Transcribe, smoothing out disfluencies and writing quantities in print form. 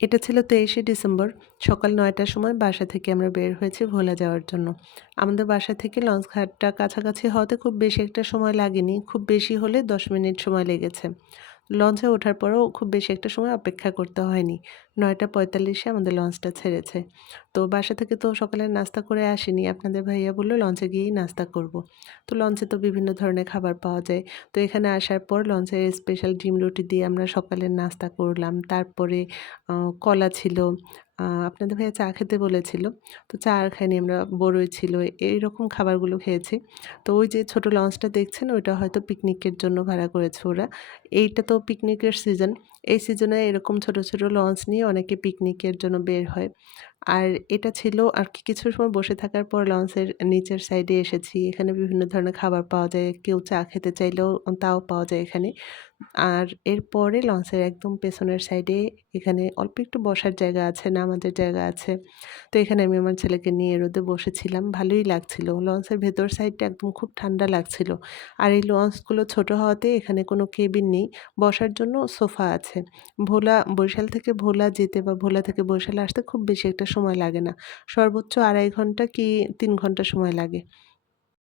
এটা ছিল ২৩শে ডিসেম্বর। সকাল ৯টার সময় বাসা থেকে আমরা বের হয়েছি ভোলা যাওয়ার জন্য। আমাদের বাসা থেকে লঞ্চঘাটটা কাছাকাছি হওয়াতে খুব বেশি একটা সময় লাগেনি। খুব বেশি হলে ১০ মিনিট সময় লেগেছে। লঞ্চে ওঠার পরেও খুব বেশি একটা সময় অপেক্ষা করতে হয়নি। ৯টা ৪৫ এ আমাদের লঞ্চটা ছেড়েছে। তো বাসা থেকে তো সকালে নাস্তা করে আসিনি। আপনাদের ভাইয়া বলল লঞ্চে গিয়েই নাস্তা করব। তো লঞ্চে তো বিভিন্ন ধরনের খাবার পাওয়া যায়। তো এখানে আসার পর লঞ্চের স্পেশাল ডিম রুটি দিয়ে আমরা সকালের নাস্তা করলাম। তারপরে আ কলা ছিল। আপনাদের ভাইয়া চা খেতে বলেছিল। তো চা আর খাইনি আমরা, বড়ই ছিল। এইরকম খাবারগুলো খেয়েছি। তো ওই যে ছোট লঞ্চটা দেখছেন ওইটা হয়তো পিকনিকের জন্য ভাড়া করেছে ওরা। এইটা তো পিকনিকের সিজন। এই সিজনে এরকম ছোট, ছোট লঞ্চ নিয়ে অনেকে পিকনিকের জন্য বের হয়। আর এটা ছিল আর কি কিছু সময় বসে থাকার পর লঞ্চের নিচের সাইডে এসেছি। এখানে বিভিন্ন ধরনের খাবার পাওয়া যায়। কেউ চা খেতে চাইলেও তাও পাওয়া যায় এখানে। আর এরপরে লঞ্চের একদম পেছনের সাইডে এখানে অল্প একটু বসার জায়গা আছে, নামাজের জায়গা আছে। তো এখানে আমি আমার ছেলেকে নিয়ে রোদে বসেছিলাম। ভালোই লাগছিল। লঞ্চের ভেতর সাইডটা একদম খুব ঠান্ডা লাগছিল। আর এই লঞ্চগুলো ছোট হওয়াতে এখানে কোনো কেবিন নেই। বসার জন্য সোফা আছে। বরিশাল থেকে ভোলা যেতে বা ভোলা থেকে বরিশালে আসতে খুব বেশি একটা সময় লাগে না। সর্বোচ্চ ২.৫ ঘন্টা কি ৩ ঘন্টা সময় লাগে।